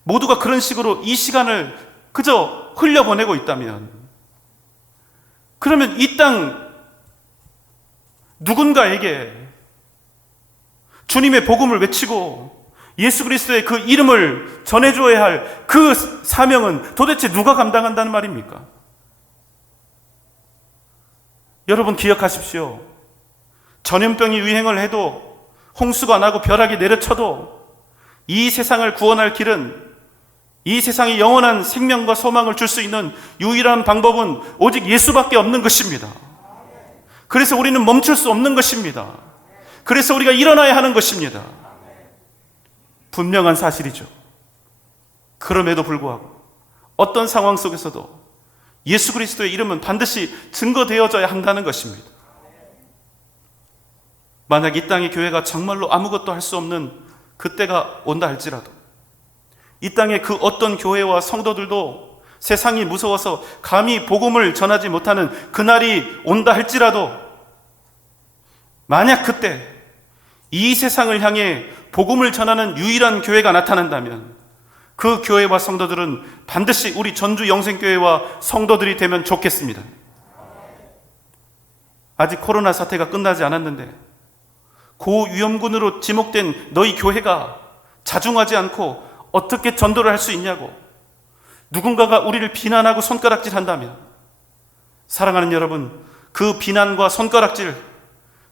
모두가 그런 식으로 이 시간을 그저 흘려보내고 있다면, 그러면 이 땅 누군가에게 주님의 복음을 외치고 예수 그리스도의 그 이름을 전해줘야 할 그 사명은 도대체 누가 감당한다는 말입니까? 여러분 기억하십시오. 전염병이 유행을 해도, 홍수가 나고 벼락이 내려쳐도 이 세상을 구원할 길은, 이 세상에 영원한 생명과 소망을 줄 수 있는 유일한 방법은 오직 예수밖에 없는 것입니다. 그래서 우리는 멈출 수 없는 것입니다. 그래서 우리가 일어나야 하는 것입니다. 분명한 사실이죠. 그럼에도 불구하고 어떤 상황 속에서도 예수 그리스도의 이름은 반드시 증거되어져야 한다는 것입니다. 만약 이 땅의 교회가 정말로 아무것도 할 수 없는 그때가 온다 할지라도, 이 땅의 그 어떤 교회와 성도들도 세상이 무서워서 감히 복음을 전하지 못하는 그날이 온다 할지라도, 만약 그때 이 세상을 향해 복음을 전하는 유일한 교회가 나타난다면 그 교회와 성도들은 반드시 우리 전주 영생교회와 성도들이 되면 좋겠습니다. 아직 코로나 사태가 끝나지 않았는데 고위험군으로 지목된 너희 교회가 자중하지 않고 어떻게 전도를 할 수 있냐고 누군가가 우리를 비난하고 손가락질 한다면, 사랑하는 여러분, 그 비난과 손가락질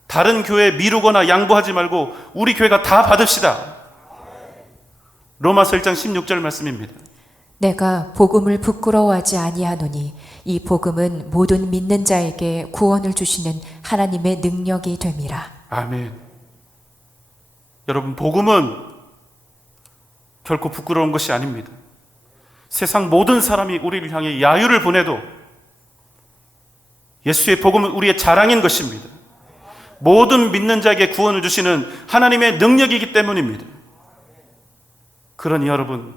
다른 교회에 미루거나 양보하지 말고 우리 교회가 다 받읍시다. 로마서 1장 16절 말씀입니다. 내가 복음을 부끄러워하지 아니하노니 이 복음은 모든 믿는 자에게 구원을 주시는 하나님의 능력이 됨이라. 아멘. 여러분, 복음은 결코 부끄러운 것이 아닙니다. 세상 모든 사람이 우리를 향해 야유를 보내도 예수의 복음은 우리의 자랑인 것입니다. 모든 믿는 자에게 구원을 주시는 하나님의 능력이기 때문입니다. 그러니 여러분,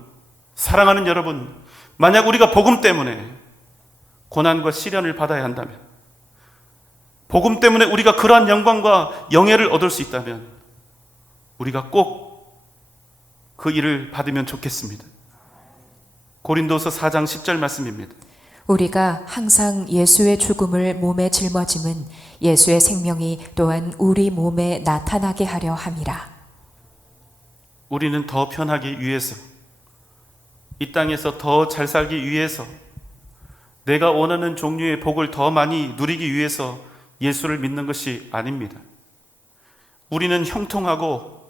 사랑하는 여러분, 만약 우리가 복음 때문에 고난과 시련을 받아야 한다면, 복음 때문에 우리가 그러한 영광과 영예를 얻을 수 있다면 우리가 꼭 그 일을 받으면 좋겠습니다. 고린도서 4장 10절 말씀입니다. 우리가 항상 예수의 죽음을 몸에 짊어짐은 예수의 생명이 또한 우리 몸에 나타나게 하려 함이라. 우리는 더 편하기 위해서, 이 땅에서 더 잘 살기 위해서, 내가 원하는 종류의 복을 더 많이 누리기 위해서 예수를 믿는 것이 아닙니다. 우리는 형통하고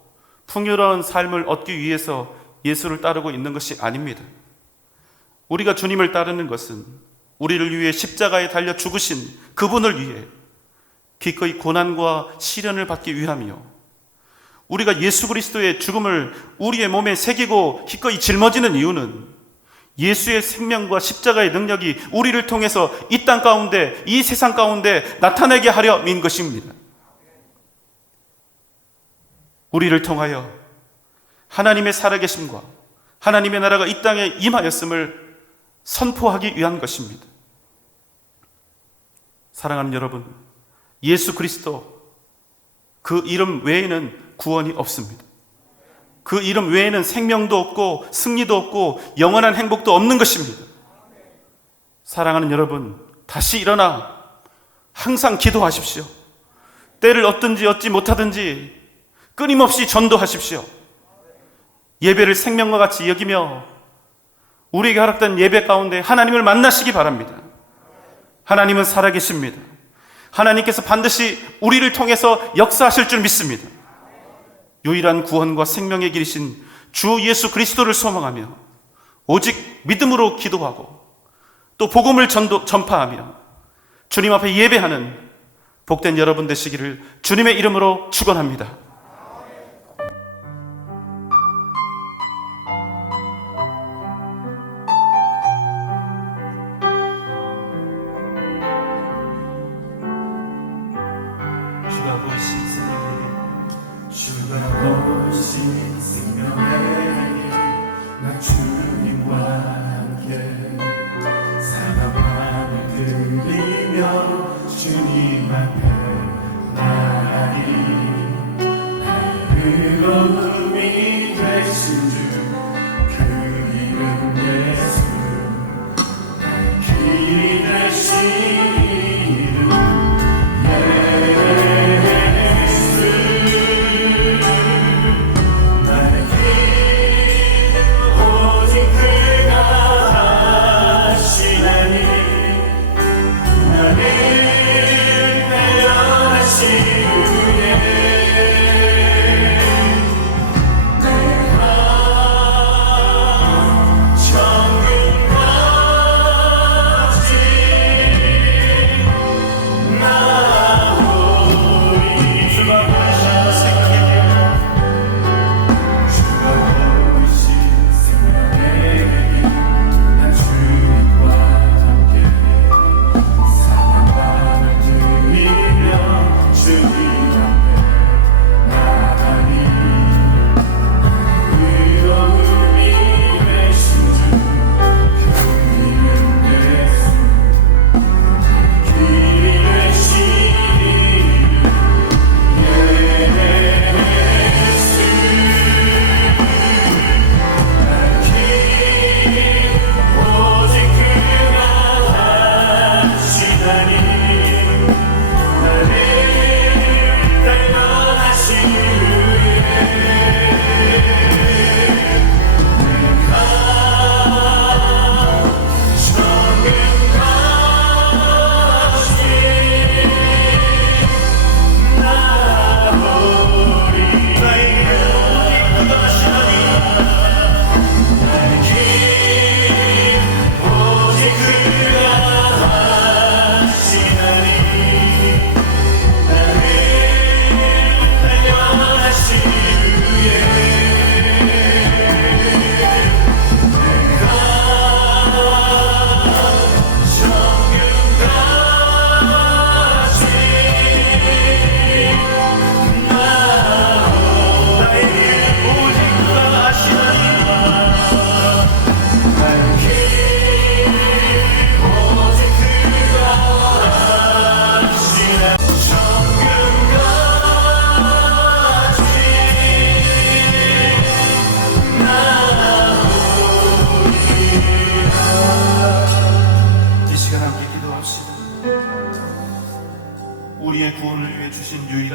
풍요로운 삶을 얻기 위해서 예수를 따르고 있는 것이 아닙니다. 우리가 주님을 따르는 것은 우리를 위해 십자가에 달려 죽으신 그분을 위해 기꺼이 고난과 시련을 받기 위함이요, 우리가 예수 그리스도의 죽음을 우리의 몸에 새기고 기꺼이 짊어지는 이유는 예수의 생명과 십자가의 능력이 우리를 통해서 이 땅 가운데, 이 세상 가운데 나타내게 하려인 것입니다. 우리를 통하여 하나님의 살아계심과 하나님의 나라가 이 땅에 임하였음을 선포하기 위한 것입니다. 사랑하는 여러분, 예수 그리스도 그 이름 외에는 구원이 없습니다. 그 이름 외에는 생명도 없고 승리도 없고 영원한 행복도 없는 것입니다. 사랑하는 여러분, 다시 일어나 항상 기도하십시오. 때를 얻든지 얻지 못하든지 끊임없이 전도하십시오. 예배를 생명과 같이 여기며 우리에게 허락된 예배 가운데 하나님을 만나시기 바랍니다. 하나님은 살아계십니다. 하나님께서 반드시 우리를 통해서 역사하실 줄 믿습니다. 유일한 구원과 생명의 길이신 주 예수 그리스도를 소망하며 오직 믿음으로 기도하고 또 복음을 전파하며 주님 앞에 예배하는 복된 여러분 되시기를 주님의 이름으로 축원합니다. 오신 생명에게 나 주님과 함께 사랑함을 드리며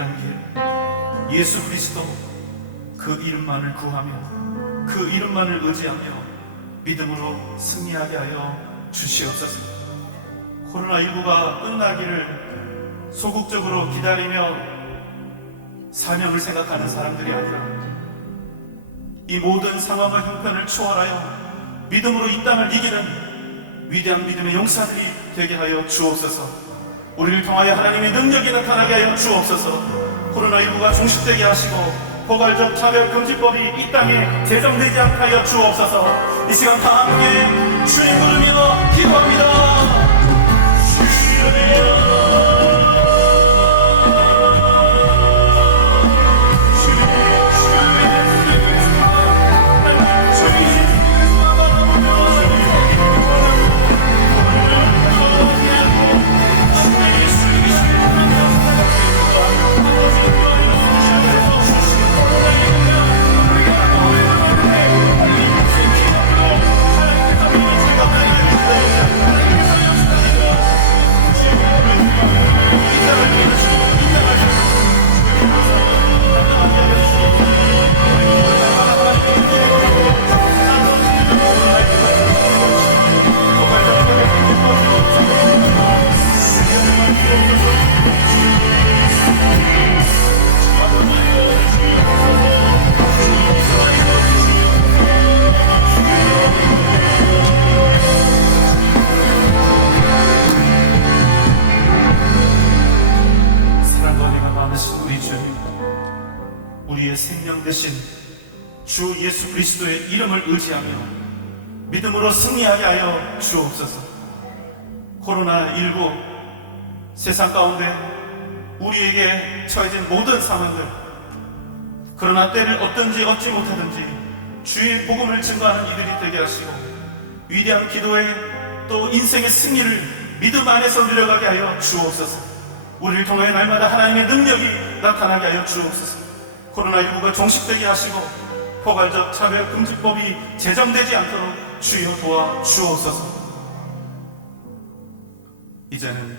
위대한 길, 예수 그리스도, 그 이름만을 구하며 그 이름만을 의지하며 믿음으로 승리하게 하여 주시옵소서. 코로나19가 끝나기를 소극적으로 기다리며 사명을 생각하는 사람들이 아니라 이 모든 상황과 형편을 초월하여 믿음으로 이 땅을 이기는 위대한 믿음의 용사들이 되게 하여 주옵소서. 우리를 통하여 하나님의 능력이 나타나게 하여 주옵소서. 코로나19가 종식되게 하시고 포괄적 차별금지법이 이 땅에 제정되지 않게 하여 주옵소서. 이 시간 다 함께 주님 부르며 기도합니다. 우리의 생명 대신 주 예수 그리스도의 이름을 의지하며 믿음으로 승리하게 하여 주옵소서. 코로나19 세상 가운데 우리에게 처해진 모든 상황들, 그러나 때를 얻든지 얻지 못하든지 주의 복음을 증거하는 이들이 되게 하시고 위대한 기도의 또 인생의 승리를 믿음 안에서 누려가게 하여 주옵소서. 우리를 통해 날마다 하나님의 능력이 나타나게 하여 주옵소서. 코로나19가 종식되게 하시고 포괄적 차별금지법이 제정되지 않도록 주여 도와 주옵소서. 이제는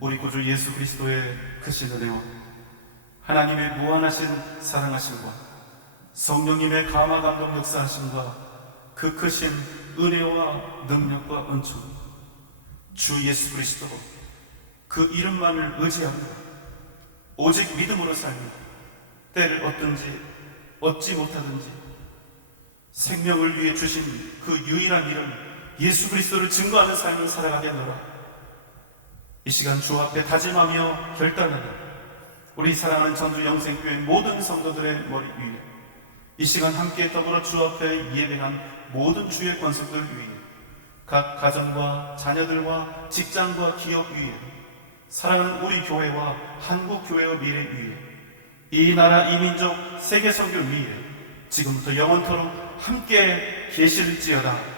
우리 구주 예수 그리스도의 크신 은혜와 하나님의 무한하신 사랑하심과 성령님의 감화 감동 역사하심과 그 크신 은혜와 능력과 은총, 주 예수 그리스도 그 이름만을 의지합니다. 오직 믿음으로 살며 때를 얻든지 얻지 못하든지 생명을 위해 주신 그 유일한 이름 예수 그리스도를 증거하는 삶을 살아가게 하노라. 이 시간 주 앞에 다짐하며 결단하는 우리 사랑하는 전주 영생교회 모든 성도들의 머리 위에, 이 시간 함께 더불어 주 앞에 예배한 모든 주의 권속들 위에, 각 가정과 자녀들과 직장과 기업 위에, 사랑하는 우리 교회와 한국 교회의 미래 위에, 이 나라 이 민족 세계 선교 위에 지금부터 영원토록 함께 계실지어다.